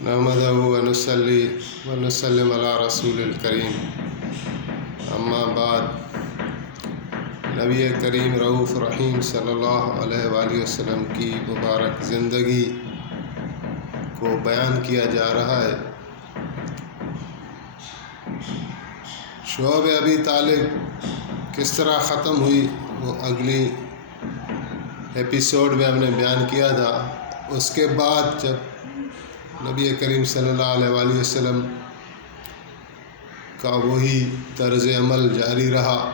نحمدہ ونصلی ونسلم علی رسول الکریم، اما بعد۔ نبی کریم رؤوف رحیم صلی اللہ علیہ وآلہ وسلم کی مبارک زندگی کو بیان کیا جا رہا ہے۔ شعب ابی طالب کس طرح ختم ہوئی وہ اگلی ایپیسوڈ میں ہم نے بیان کیا تھا۔ اس کے بعد جب نبی کریم صلی اللہ علیہ وآلہ وسلم کا وہی طرز عمل جاری رہا،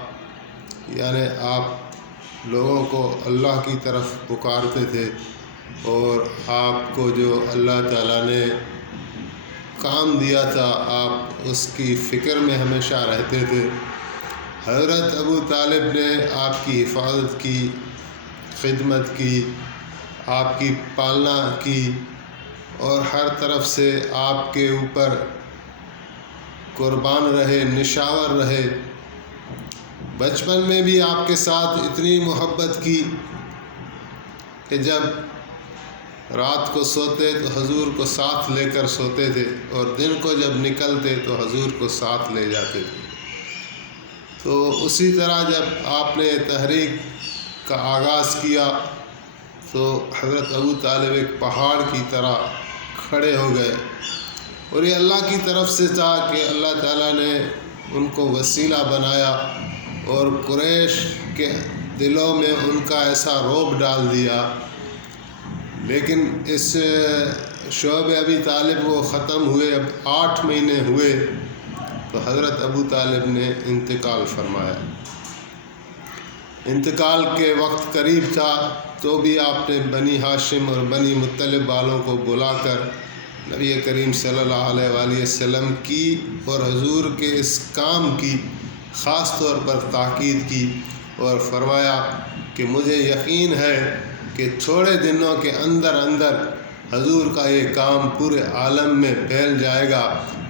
یعنی آپ لوگوں کو اللہ کی طرف پکارتے تھے اور آپ کو جو اللہ تعالیٰ نے کام دیا تھا آپ اس کی فکر میں ہمیشہ رہتے تھے۔ حضرت ابو طالب نے آپ کی حفاظت کی، خدمت کی، آپ کی پالنا کی اور ہر طرف سے آپ کے اوپر قربان رہے، نشاور رہے۔ بچپن میں بھی آپ کے ساتھ اتنی محبت کی کہ جب رات کو سوتے تو حضور کو ساتھ لے کر سوتے تھے اور دن کو جب نکلتے تو حضور کو ساتھ لے جاتے تھے۔ تو اسی طرح جب آپ نے تحریک کا آغاز کیا تو حضرت ابو طالب ایک پہاڑ کی طرح کھڑے ہو گئے، اور یہ اللہ کی طرف سے تھا کہ اللہ تعالیٰ نے ان کو وسیلہ بنایا اور قریش کے دلوں میں ان کا ایسا رعب ڈال دیا۔ لیکن اس شعب ابی طالب وہ ختم ہوئے، اب 8 مہینے ہوئے تو حضرت ابو طالب نے انتقال فرمایا۔ انتقال کے وقت قریب تھا تو بھی آپ نے بنی ہاشم اور بنی مطلب والوں کو بلا کر نبی کریم صلی اللہ علیہ وآلہ وسلم کی اور حضور کے اس کام کی خاص طور پر تاکید کی اور فرمایا کہ مجھے یقین ہے کہ تھوڑے دنوں کے اندر اندر حضور کا یہ کام پورے عالم میں پھیل جائے گا،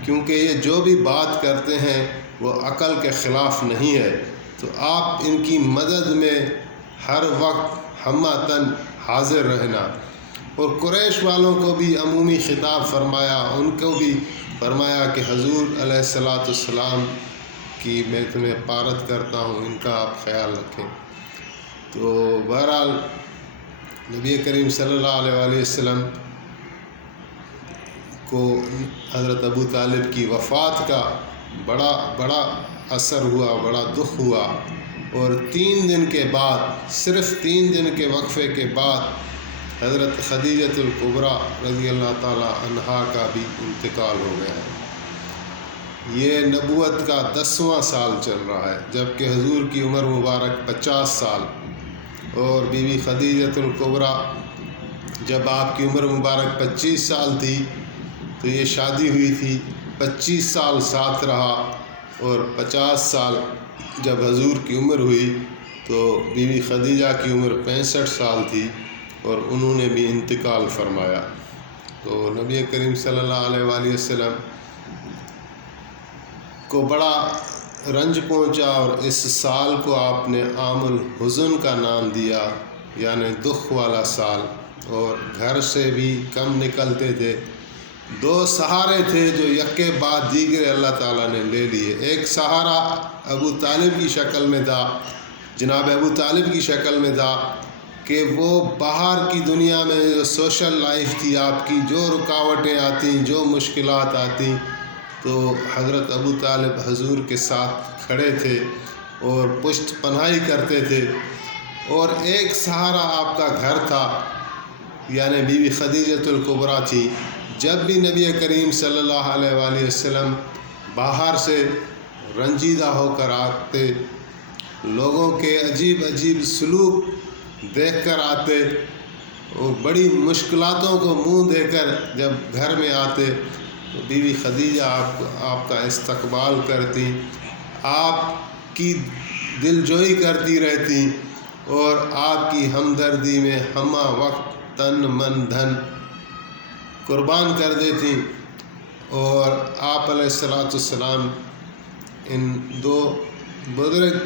کیونکہ یہ جو بھی بات کرتے ہیں وہ عقل کے خلاف نہیں ہے۔ تو آپ ان کی مدد میں ہر وقت ہمتاً حاضر رہنا۔ اور قریش والوں کو بھی عمومی خطاب فرمایا، ان کو بھی فرمایا کہ حضور علیہ السلام کی میں تمہیں پارت کرتا ہوں، ان کا آپ خیال رکھیں۔ تو بہرحال نبی کریم صلی اللہ علیہ وآلہ وسلم کو حضرت ابو طالب کی وفات کا بڑا اثر ہوا، بڑا دکھ ہوا، اور 3 دن کے بعد، صرف 3 دن کے وقفے کے بعد حضرت خدیجۃ الکبریٰ رضی اللہ تعالی عنہا کا بھی انتقال ہو گیا ہے۔ یہ نبوت کا 10واں سال چل رہا ہے، جبکہ حضور کی عمر مبارک 50 سال، اور بی بی خدیجۃ الکبریٰ جب آپ کی عمر مبارک 25 سال تھی تو یہ شادی ہوئی تھی، 25 سال ساتھ رہا، اور 50 سال جب حضور کی عمر ہوئی تو بی بی خدیجہ کی عمر 65 سال تھی اور انہوں نے بھی انتقال فرمایا۔ تو نبی کریم صلی اللہ علیہ وآلہ وسلم کو بڑا رنج پہنچا، اور اس سال کو آپ نے عام الحزن کا نام دیا، یعنی دکھ والا سال، اور گھر سے بھی کم نکلتے تھے۔ 2 سہارے تھے جو یکے بعد دیگرے اللہ تعالیٰ نے لے لیے۔ ایک سہارا ابو طالب کی شکل میں تھا، جناب ابو طالب کی شکل میں تھا، کہ وہ باہر کی دنیا میں جو سوشل لائف تھی آپ کی، جو رکاوٹیں آتیں، جو مشکلات آتیں، تو حضرت ابو طالب حضور کے ساتھ کھڑے تھے اور پشت پناہی کرتے تھے۔ اور ایک سہارا آپ کا گھر تھا، یعنی بی بی خدیجۃ الکبریٰ تھی۔ جب بھی نبی کریم صلی اللہ علیہ وآلہ وسلم باہر سے رنجیدہ ہو کر آتے، لوگوں کے عجیب عجیب سلوک دیکھ کر آتے، اور بڑی مشکلاتوں کو منہ دے کر جب گھر میں آتے تو بی بی خدیجہ آپ کا استقبال کرتی، آپ کی دلجوئی کرتی رہتی، اور آپ کی ہمدردی میں ہمہ وقت تن من دھن قربان کر دیتی، اور آپ علیہ السلام ان 2 بزرگ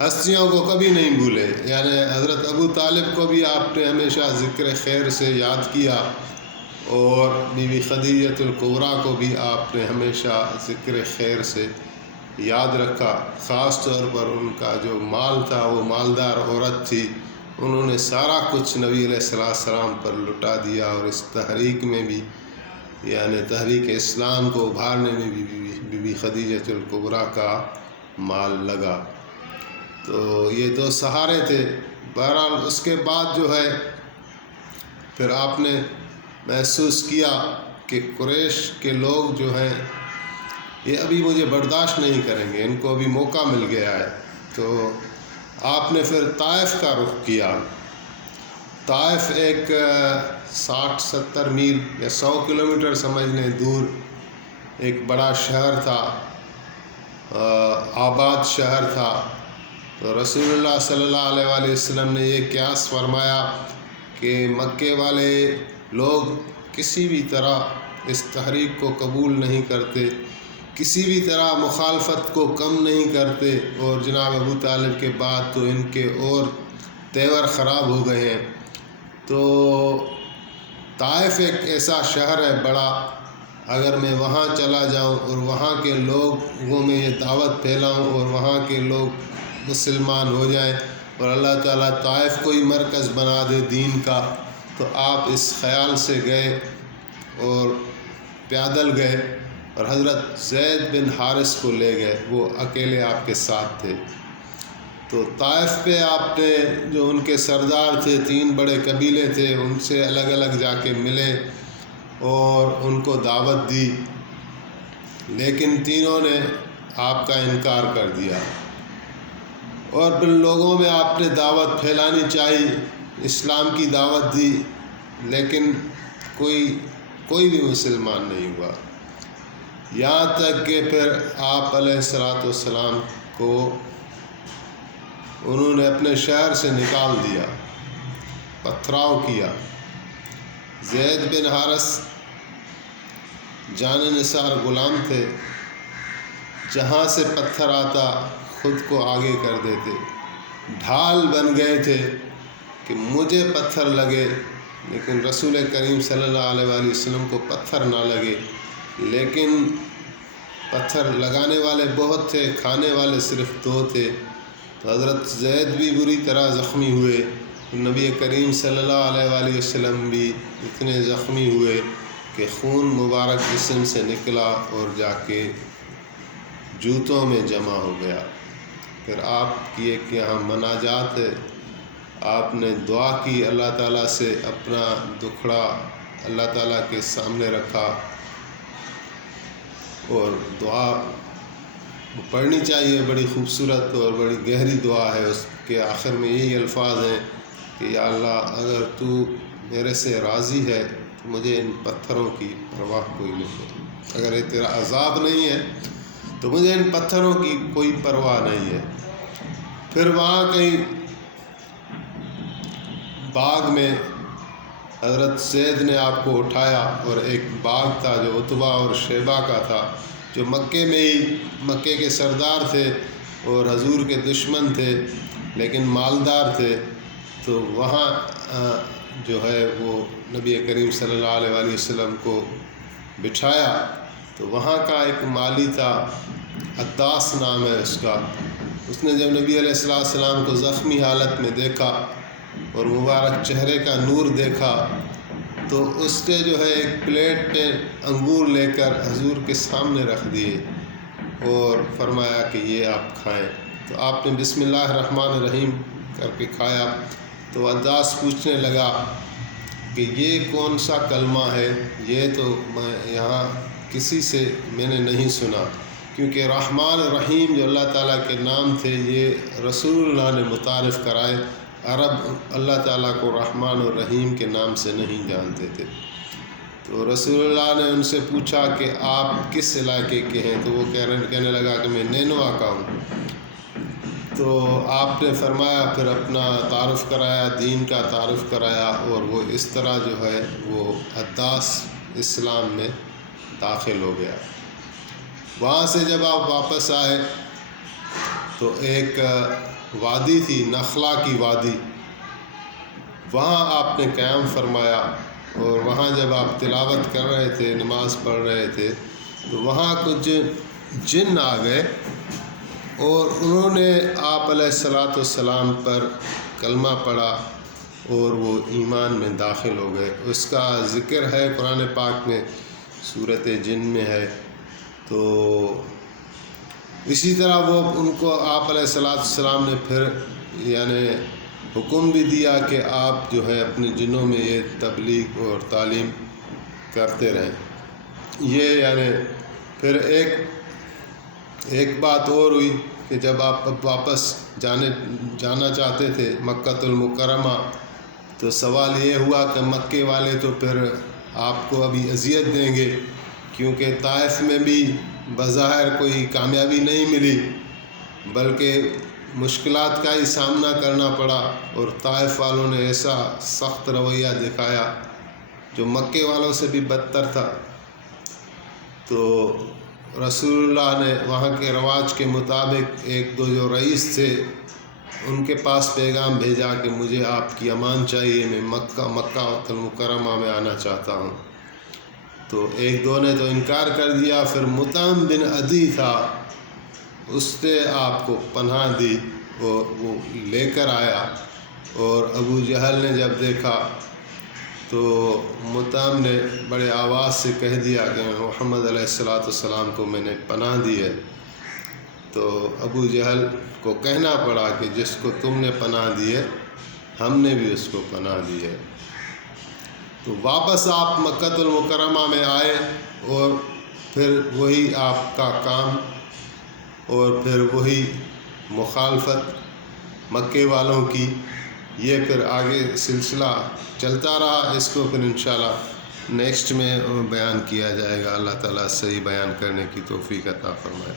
ہستیوں کو کبھی نہیں بھولے۔ یعنی حضرت ابو طالب کو بھی آپ نے ہمیشہ ذکر خیر سے یاد کیا، اور بی بی خدیجۃ الکبریٰ کو بھی آپ نے ہمیشہ ذکر خیر سے یاد رکھا، خاص طور پر ان کا جو مال تھا وہ مالدار عورت تھی، انہوں نے سارا کچھ نبی علیہ السلام پر لٹا دیا، اور اس تحریک میں بھی یعنی تحریک اسلام کو ابھارنے میں بھی بی بی خدیجۃ الکبریٰ کا مال لگا۔ تو یہ دو سہارے تھے۔ بہرحال اس کے بعد جو ہے پھر آپ نے محسوس کیا کہ قریش کے لوگ جو ہیں یہ ابھی مجھے برداشت نہیں کریں گے، ان کو ابھی موقع مل گیا ہے۔ تو آپ نے پھر طائف کا رخ کیا۔ طائف ایک 60-70 میل یا 100 کلومیٹر سمجھ لیں دور ایک بڑا شہر تھا، آباد شہر تھا۔ تو رسول اللہ صلی اللہ علیہ وآلہ وسلم نے یہ قیاس فرمایا کہ مکے والے لوگ کسی بھی طرح اس تحریک کو قبول نہیں کرتے، کسی بھی طرح مخالفت کو کم نہیں کرتے، اور جناب ابو طالب کے بعد تو ان کے اور تیور خراب ہو گئے ہیں۔ تو طائف ایک ایسا شہر ہے بڑا، اگر میں وہاں چلا جاؤں اور وہاں کے لوگوں میں یہ دعوت پھیلاؤں اور وہاں کے لوگ مسلمان ہو جائیں اور اللہ تعالیٰ طائف کو ہی مرکز بنا دے دین کا، تو آپ اس خیال سے گئے اور پیدل گئے اور حضرت زید بن حارث کو لے گئے، وہ اکیلے آپ کے ساتھ تھے۔ تو طائف پہ آپ نے جو ان کے سردار تھے، 3 بڑے قبیلے تھے، ان سے الگ الگ جا کے ملے اور ان کو دعوت دی، لیکن تینوں نے آپ کا انکار کر دیا۔ اور پھر لوگوں میں آپ نے دعوت پھیلانی چاہی، اسلام کی دعوت دی، لیکن کوئی بھی مسلمان نہیں ہوا، یہاں تک کہ پھر آپ علیہ السلام کو انہوں نے اپنے شہر سے نکال دیا، پتھراؤ کیا۔ زید بن حارث جان نثار غلام تھے، جہاں سے پتھر آتا خود کو آگے کر دیتے، ڈھال بن گئے تھے کہ مجھے پتھر لگے لیکن رسول کریم صلی اللہ علیہ وآلہ وسلم کو پتھر نہ لگے۔ لیکن پتھر لگانے والے بہت تھے، کھانے والے صرف 2 تھے۔ تو حضرت زید بھی بری طرح زخمی ہوئے، نبی کریم صلی اللہ علیہ وآلہ وسلم بھی اتنے زخمی ہوئے کہ خون مبارک جسم سے نکلا اور جا کے جوتوں میں جمع ہو گیا۔ پھر آپ کی ایک یہاں مناجات ہے، آپ نے دعا کی، اللہ تعالیٰ سے اپنا دکھڑا اللہ تعالیٰ کے سامنے رکھا، اور دعا پڑھنی چاہیے، بڑی خوبصورت اور بڑی گہری دعا ہے۔ اس کے آخر میں یہی الفاظ ہیں کہ یا اللہ اگر تو میرے سے راضی ہے تو مجھے ان پتھروں کی پرواہ کوئی نہیں ہے، اگر یہ تیرا عذاب نہیں ہے تو مجھے ان پتھروں کی کوئی پرواہ نہیں ہے۔ پھر وہاں کہیں باغ میں حضرت زید نے آپ کو اٹھایا، اور ایک باغ تھا جو عتبہ اور شیبہ کا تھا، جو مکے کے سردار تھے اور حضور کے دشمن تھے لیکن مالدار تھے۔ تو وہاں جو ہے وہ نبی کریم صلی اللہ علیہ وآلہ وسلم کو بٹھایا۔ تو وہاں کا ایک مالی تھا، عداس نام ہے اس کا، اس نے جب نبی علیہ السلام کو زخمی حالت میں دیکھا اور مبارک چہرے کا نور دیکھا، تو اس نے جو ہے ایک پلیٹ میں انگور لے کر حضور کے سامنے رکھ دیے اور فرمایا کہ یہ آپ کھائیں۔ تو آپ نے بسم اللہ الرحمن الرحیم کر کے کھایا۔ تو عداس پوچھنے لگا کہ یہ کون سا کلمہ ہے، یہ تو میں یہاں کسی سے میں نے نہیں سنا، کیونکہ رحمان الرحیم جو اللہ تعالیٰ کے نام تھے یہ رسول اللہ نے متعارف کرائے، عرب اللہ تعالیٰ کو رحمان الرحیم کے نام سے نہیں جانتے تھے۔ تو رسول اللہ نے ان سے پوچھا کہ آپ کس علاقے کے ہیں، تو وہ کہنے لگا کہ میں نینوا کا ہوں۔ تو آپ نے فرمایا، پھر اپنا تعارف کرایا، دین کا تعارف کرایا، اور وہ اس طرح جو ہے وہ عداس اسلام میں داخل ہو گیا۔ وہاں سے جب آپ واپس آئے تو ایک وادی تھی، نخلا کی وادی، وہاں آپ نے قیام فرمایا اور وہاں وہاں جب آپ تلاوت کر رہے تھے، نماز پڑھ رہے تھے، تو وہاں کچھ جن آ گئے اور انہوں نے آپ علیہ الصلاۃ والسلام پر کلمہ پڑھا اور وہ ایمان میں داخل ہو گئے۔ اس کا ذکر ہے قرآن پاک میں، سورۃ جن میں ہے۔ تو اسی طرح وہ ان کو آپ علیہ الصلاۃ والسلام نے پھر یعنی حکم بھی دیا کہ آپ جو ہے اپنے جنوں میں یہ تبلیغ اور تعلیم کرتے رہیں۔ یہ یعنی پھر ایک بات اور ہوئی کہ جب آپ اب واپس جانا چاہتے تھے مکۃ المکرمہ، تو سوال یہ ہوا کہ مکے والے تو پھر آپ کو ابھی اذیت دیں گے، کیونکہ طائف میں بھی بظاہر کوئی کامیابی نہیں ملی، بلکہ مشکلات کا ہی سامنا کرنا پڑا، اور طائف والوں نے ایسا سخت رویہ دکھایا جو مکے والوں سے بھی بدتر تھا۔ تو رسول اللہ نے وہاں کے رواج کے مطابق ایک دو جو رئیس تھے ان کے پاس پیغام بھیجا کہ مجھے آپ کی امان چاہیے، میں مکہ المکرمہ میں آنا چاہتا ہوں۔ تو ایک دو نے تو انکار کر دیا، پھر مطعم بن عدی تھا، اس نے آپ کو پناہ دی اور وہ لے کر آیا، اور ابو جہل نے جب دیکھا تو مطعم نے بڑے آواز سے کہہ دیا کہ محمد علیہ الصلاۃ والسلام کو میں نے پناہ دی ہے۔ تو ابو جہل کو کہنا پڑا کہ جس کو تم نے پناہ دی ہے ہم نے بھی اس کو پناہ دی ہے۔ تو واپس آپ مکۃ المکرمہ میں آئے، اور پھر وہی آپ کا کام اور پھر وہی مخالفت مکے والوں کی، یہ پھر آگے سلسلہ چلتا رہا۔ اس کو پھر انشاءاللہ نیکسٹ میں بیان کیا جائے گا۔ اللہ تعالیٰ صحیح بیان کرنے کی توفیق عطا فرمائے۔